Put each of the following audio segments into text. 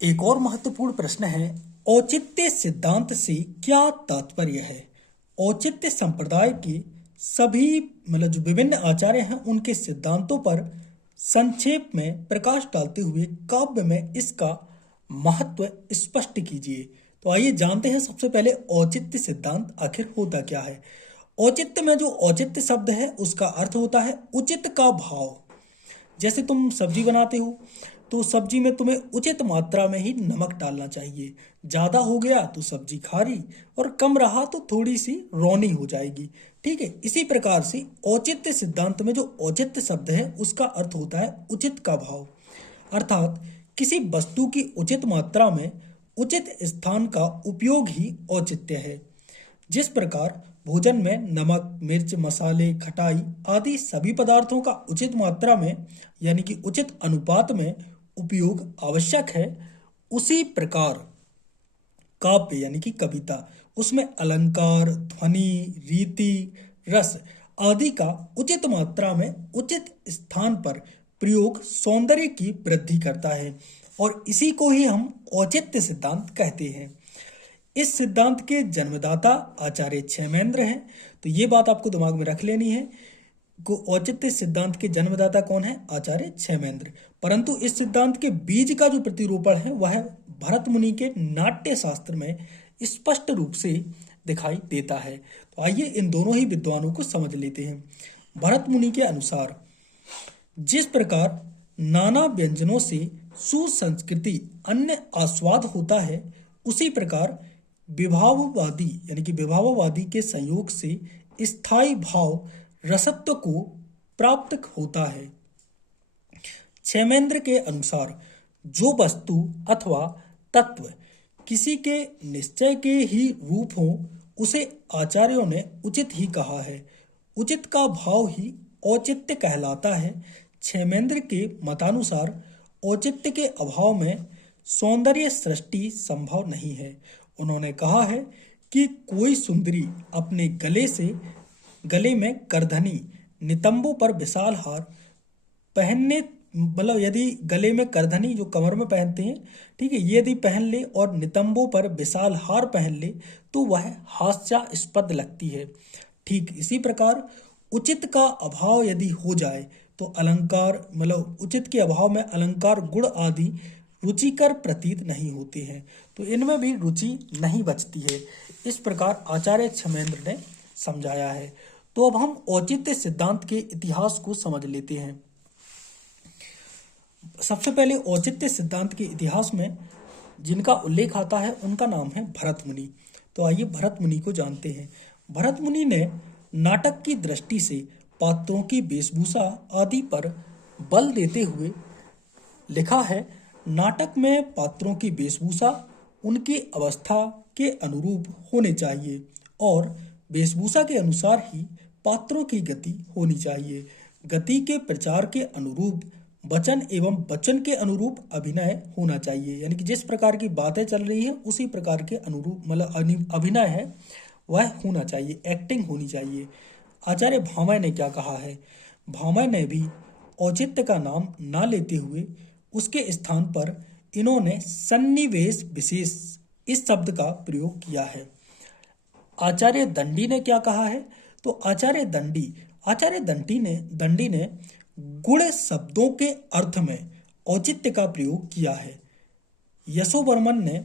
एक और महत्वपूर्ण प्रश्न है, औचित्य सिद्धांत से क्या तात्पर्य है। औचित्य संप्रदाय के सभी जो विभिन्न आचार्य हैं उनके सिद्धांतों पर संक्षेप में प्रकाश डालते हुए काव्य में इसका महत्व स्पष्ट कीजिए। तो आइए जानते हैं सबसे पहले औचित्य सिद्धांत आखिर होता क्या है। औचित्य में जो औचित्य शब्द है उसका अर्थ होता है उचित का भाव। जैसे तुम सब्जी बनाते हो तो सब्जी में तुम्हें उचित मात्रा में ही नमक डालना चाहिए। ज़्यादा हो गया तो सब्जी खारी और कम रहा तो थोड़ी सी रौनी हो जाएगी। ठीक है, इसी प्रकार से औचित्य सिद्धांत में जो औचित्य शब्द है उसका अर्थ होता है उचित का भाव, अर्थात किसी वस्तु की उचित मात्रा में उचित स्थान का उपयोग ही औचित्य है। जिस प्रकार भोजन में नमक, मिर्च, मसाले, खटाई आदि सभी पदार्थों का उचित मात्रा में यानी कि उचित अनुपात में उपयोग आवश्यक है, उसी प्रकार काव्य यानी कि कविता, उसमें अलंकार, ध्वनि, रीति, रस आदि का उचित मात्रा में उचित स्थान पर प्रयोग सौंदर्य की वृद्धि करता है और इसी को ही हम औचित्य सिद्धांत कहते हैं। इस सिद्धांत के जन्मदाता आचार्य क्षेमेंद्र हैं। तो ये बात आपको दिमाग में रख लेनी है को औचित्य सिद्धांत के जन्मदाता कौन है, आचार्य क्षेमेंद्र। परंतु इस सिद्धांत के बीज का जो प्रतिरूपण है वह भरत मुनि के नाट्य शास्त्र में स्पष्ट रूप से दिखाई देता है। तो आइए इन दोनों ही विद्वानों को समझ लेते हैं। भरत मुनि के अनुसार जिस प्रकार नाना व्यंजनों से सुसंस्कृति अन्य आस्वाद होता है, उसी प्रकार विभाववादी यानी कि विभाववादी के संयोग से स्थायी भाव रसत्व को प्राप्त होता है। क्षेमेंद्र के अनुसार जो वस्तु अथवा तत्व किसी के निश्चय के ही रूप हो उसे आचार्यों ने उचित ही कहा है। उचित का भाव ही औचित्य कहलाता है। क्षेमेंद्र के मतानुसार औचित्य के अभाव में सौंदर्य सृष्टि संभव नहीं है। उन्होंने कहा है कि कोई सुंदरी अपने गले में करधनी, नितंबों पर विशाल हार पहनने यदि गले में करधनी जो कमर में पहनते हैं, ठीक है, यदि पहन ले और नितंबों पर विशाल हार पहन ले तो वह हास्यास्पद लगती है। ठीक इसी प्रकार उचित का अभाव यदि हो जाए तो अलंकार उचित के अभाव में अलंकार, गुण आदि रुचिकर प्रतीत नहीं होते हैं, तो इनमें भी रुचि नहीं बचती है। इस प्रकार आचार्य क्षेमेंद्र ने समझाया है। तो अब हम औचित्य सिद्धांत के इतिहास को समझ लेते हैं। सबसे पहले औचित्य सिद्धांत के इतिहास में जिनका उल्लेख आता है उनका नाम है भरत मुनि। तो आइए भरत मुनि को जानते हैं। भरत मुनि ने नाटक की दृष्टि से पात्रों की वेशभूषा आदि पर बल देते हुए लिखा है, नाटक में पात्रों की वेशभूषा उनकी अवस्था के अनुरूप होने चाहिए और वेशभूषा के अनुसार ही पात्रों की गति होनी चाहिए। गति के प्रचार के अनुरूप वचन एवं वचन के अनुरूप अभिनय होना चाहिए, यानी कि जिस प्रकार की बातें चल रही है उसी प्रकार के अनुरूप अभिनय है वह होना चाहिए, एक्टिंग होनी चाहिए। आचार्य भामह ने क्या कहा है, भामह ने भी औचित्य का नाम ना लेते हुए उसके स्थान पर इन्होंने सन्निवेश विशेष इस शब्द का प्रयोग किया है। आचार्य दंडी ने क्या कहा है, तो आचार्य दंडी ने गुण शब्दों के अर्थ में औचित्य का प्रयोग किया है। यशोवर्मन ने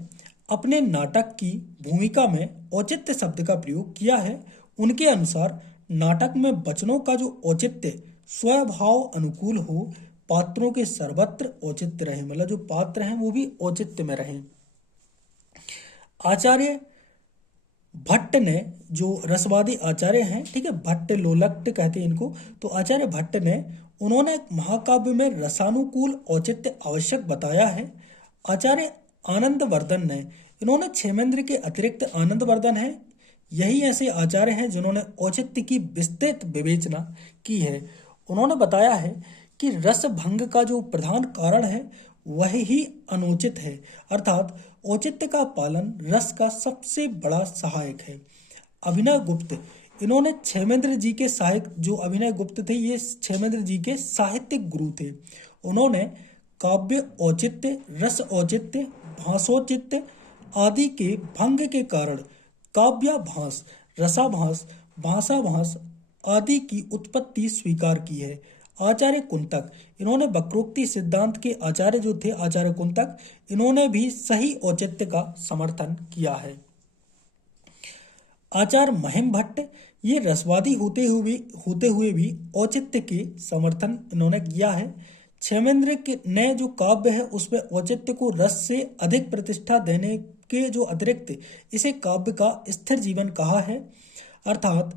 अपने नाटक की भूमिका में औचित्य शब्द का प्रयोग किया है। उनके अनुसार नाटक में वचनों का जो औचित्य स्वभाव अनुकूल हो, पात्रों के सर्वत्र औचित्य रहे, जो पात्र हैं वो भी औचित्य में रहें। आचार्य भट्ट ने, जो रसवादी आचार्य हैं, ठीक है, भट्ट लोलक्ट कहते हैं इनको, तो आचार्य भट्ट ने उन्होंने महाकाव्य में रसानुकूल औचित्य आवश्यक बताया है। आचार्य आनंदवर्धन ने, इन्होंने क्षेमेंद्र के अतिरिक्त आनंदवर्धन है, यही ऐसे आचार्य हैं जिन्होंने औचित्य की विस्तृत विवेचना की है। उन्होंने बताया है कि रस भंग का जो प्रधान कारण है वह ही अनुचित है, अर्थात औचित्य का पालन रस का सबसे बड़ा सहायक है। अभिनय गुप्त, इन्होंने क्षेमेंद्र जी के जो अभिनय गुप्त थे ये क्षेमेंद्र जी के साहित्यिक गुरु थे। उन्होंने काव्य औचित्य, रस औचित्य, भाषौचित्य आदि के भंग के कारण काव्याभास, रसाभास, भाषाभास आदि की उत्पत्ति स्वीकार की है। आचार्य कुंतक, इन्होंने वक्रोक्ति सिद्धांत के आचार्य जो थे आचार्य कुंतक, इन्होंने भी सही औचित्य का समर्थन किया है। आचार्य महिम भट्ट, ये रसवादी होते हुए भी औचित्य के समर्थन इन्होंने किया है। क्षेमेंद्र के ने जो काव्य है उसमें औचित्य को रस से अधिक प्रतिष्ठा देने के जो अतिरिक्त इसे काव्य का स्थिर जीवन कहा है, अर्थात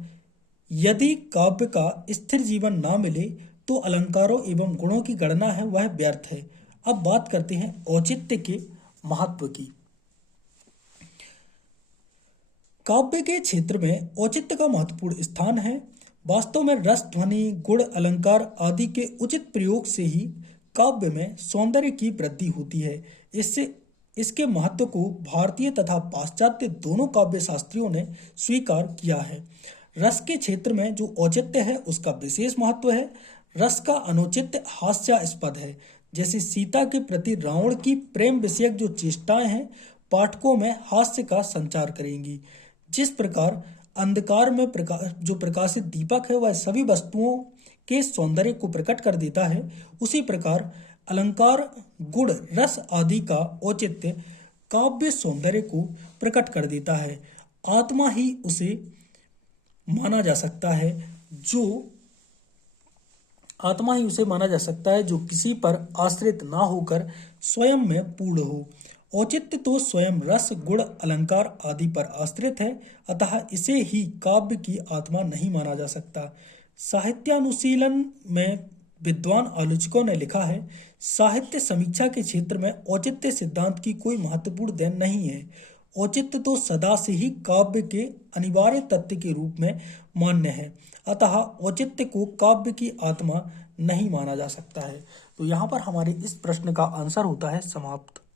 यदि काव्य का स्थिर जीवन ना मिले तो अलंकारों एवं गुणों की गणना है वह व्यर्थ है। अब बात करते हैं औचित्य के महत्व की। काव्य के क्षेत्र में औचित्य का महत्वपूर्ण स्थान है। वास्तव में रस, ध्वनि, गुण, अलंकार आदि के उचित प्रयोग से ही काव्य में सौंदर्य की वृद्धि होती है। इसके महत्व को भारतीय तथा पाश्चात्य दोनों काव्य शास्त्रियों ने स्वीकार किया है। रस के क्षेत्र में जो औचित्य है उसका विशेष महत्व है। रस का अनुचित्य हास्यास्पद है। जैसे सीता के प्रति रावण की प्रेम विषयक जो चेष्टाएं हैं पाठकों में हास्य का संचार करेंगी। जिस प्रकार अंधकार में जो प्रकाशित दीपक है वह सभी वस्तुओं के सौंदर्य को प्रकट कर देता है, उसी प्रकार अलंकार, गुण, रस आदि का औचित्य काव्य सौंदर्य को प्रकट कर देता है। आत्मा ही उसे माना जा सकता है जो किसी पर आश्रित ना होकर स्वयं में पूर्ण हो। औचित्य तो स्वयं रस, गुण, अलंकार आदि पर आश्रित है, अतः इसे ही काव्य की आत्मा नहीं माना जा सकता। साहित्यानुशीलन में विद्वान आलोचकों ने लिखा है, साहित्य समीक्षा के क्षेत्र में औचित्य सिद्धांत की कोई महत्वपूर्ण देन नहीं है। औचित्य तो सदा से ही काव्य के अनिवार्य तत्व के रूप में मान्य है, अतः औचित्य को काव्य की आत्मा नहीं माना जा सकता है। तो यहाँ पर हमारे इस प्रश्न का आंसर होता है समाप्त।